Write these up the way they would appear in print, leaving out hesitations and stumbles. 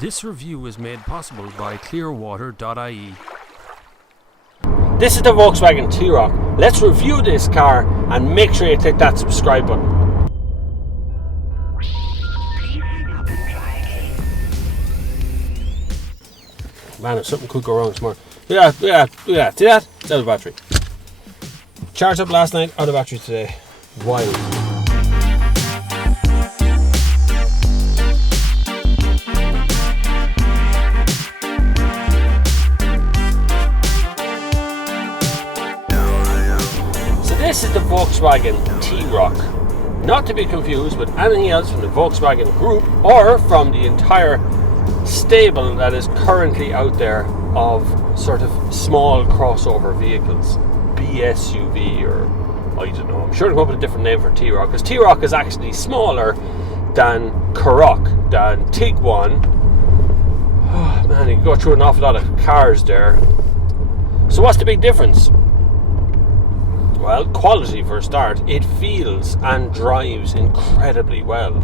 This review is made possible by clearwater.ie. This is the Volkswagen T-Roc. Let's review this car and make sure you click that subscribe button. Man, if something could go wrong tomorrow. Yeah. See that? It's out of battery. Charged up last night, out of battery today. Wild. This is the Volkswagen T-Roc, not to be confused with anything else from the Volkswagen group or from the entire stable that is currently out there of sort of small crossover vehicles, BSUV or I don't know, I'm sure they'll come up with a different name for T-Roc, because T-Roc is actually smaller than T-Roc, than Tiguan. Oh man, you can go through an awful lot of cars there. So what's the big difference? Well, quality for a start. It feels and drives incredibly well.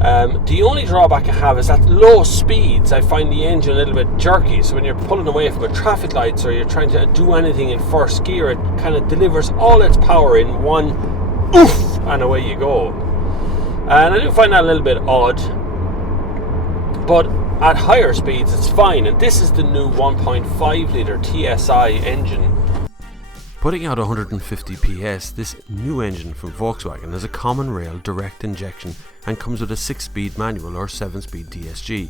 The only drawback I have is at low speeds I find the engine a little bit jerky, so when you're pulling away from a traffic lights or you're trying to do anything in first gear, it kind of delivers all its power in one oof and away you go. And I do find that a little bit odd, but at higher speeds it's fine. And this is the new 1.5 litre TSI engine. Putting out 150 PS, this new engine from Volkswagen has a common rail direct injection and comes with a 6-speed manual or 7-speed DSG.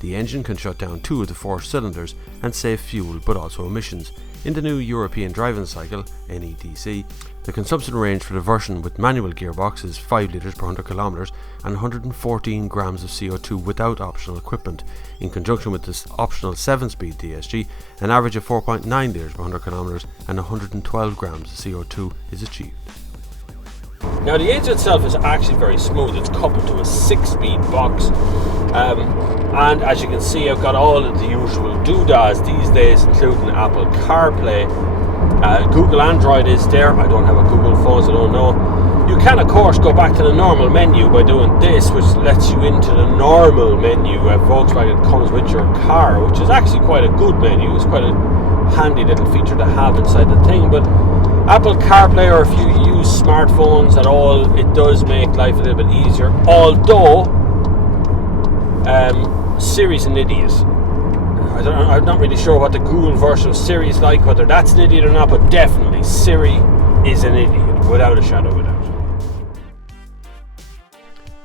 The engine can shut down 2 of the 4 cylinders and save fuel but also emissions. In the new European driving cycle, NEDC, the consumption range for the version with manual gearbox is 5 litres per 100 kilometres and 114 grams of CO2 without optional equipment. In conjunction with this optional 7-speed DSG, an average of 4.9 litres per 100 kilometres and 112 grams of CO2 is achieved. Now the engine itself is actually very smooth. It's coupled to a 6-speed box, and as you can see, I've got all of the usual doodads these days, including Apple CarPlay. Google Android is there. I don't have a Google phone, so I don't know. You can of course go back to the normal menu by doing this, which lets you into the normal menu Volkswagen comes with your car, which is actually quite a good menu. It's quite a handy little feature to have inside the thing. But Apple CarPlay, or if you use smartphones at all, it does make life a little bit easier, although Siri's an idiot. I'm not really sure what the Google version of Siri is like, whether that's an idiot or not, but definitely Siri is an idiot, without a shadow of a doubt.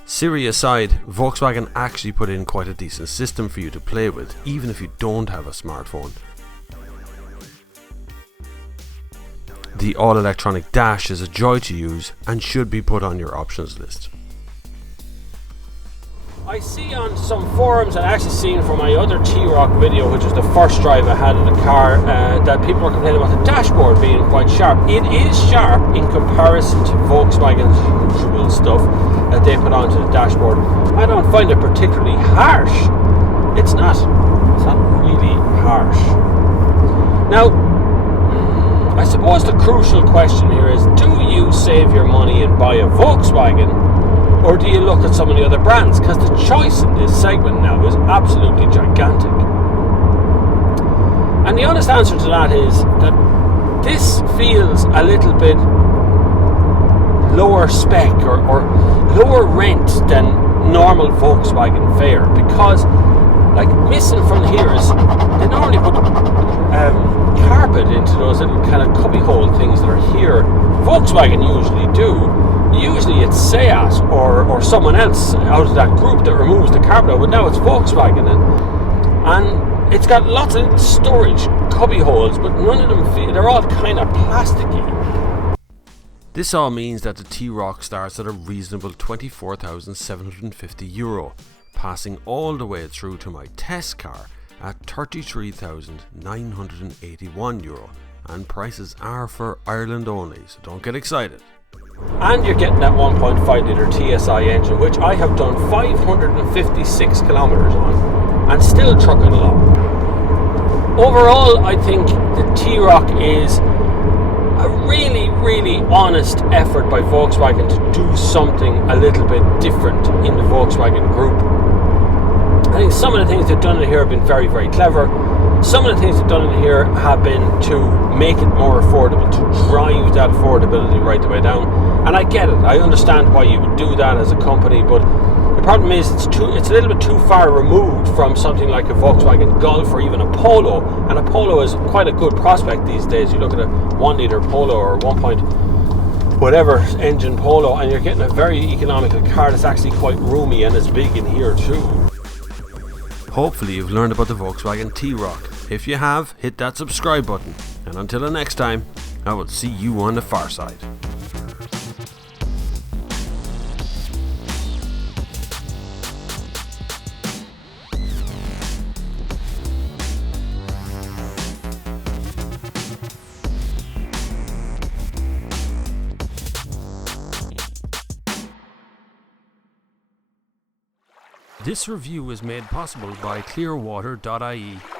Siri aside, Volkswagen actually put in quite a decent system for you to play with, even if you don't have a smartphone. The all-electronic dash is a joy to use and should be put on your options list. I see on some forums, and actually seen from my other T-Roc video, which was the first drive I had of the car, that people are complaining about the dashboard being quite sharp. It is sharp in comparison to Volkswagen's usual stuff that they put onto the dashboard. I don't find it particularly harsh. It's not really harsh. Now, I suppose the crucial question here is, do you save your money and buy a Volkswagen, or do you look at some of the other brands? Because the choice in this segment now is absolutely gigantic. And the honest answer to that is that this feels a little bit lower spec or lower rent than normal Volkswagen fare, because like missing from here is they normally put carpet into those little kind of cubby hole things that are here. Volkswagen usually do. Usually it's Seat or someone else out of that group that removes the carpet, but now it's Volkswagen, and it's got lots of storage cubby holes, but none of them they're all kind of plasticky. This all means that the T-Roc starts at a reasonable €24,750, passing all the way through to my test car at €33,981, and prices are for Ireland only, so don't get excited. And you're getting that 1.5 litre TSI engine, which I have done 556 kilometres on and still trucking along. Overall, I think the T-Roc is a really, really honest effort by Volkswagen to do something a little bit different in the Volkswagen group. I think Some of the things they've done in here have been very, very clever. Some of the things they've done in here have been to make it more affordable, to drive that affordability right the way down. And I get it. I understand why you would do that as a company, but the problem is it's a little bit too far removed from something like a Volkswagen Golf or even a Polo. And a Polo is quite a good prospect these days. You look at a 1 litre Polo or 1 point whatever engine Polo, and you're getting a very economical car that's actually quite roomy and is big in here too. Hopefully you've learned about the Volkswagen T-Roc. If you have, hit that subscribe button. And until the next time, I will see you on the far side. This review is made possible by clearwater.ie.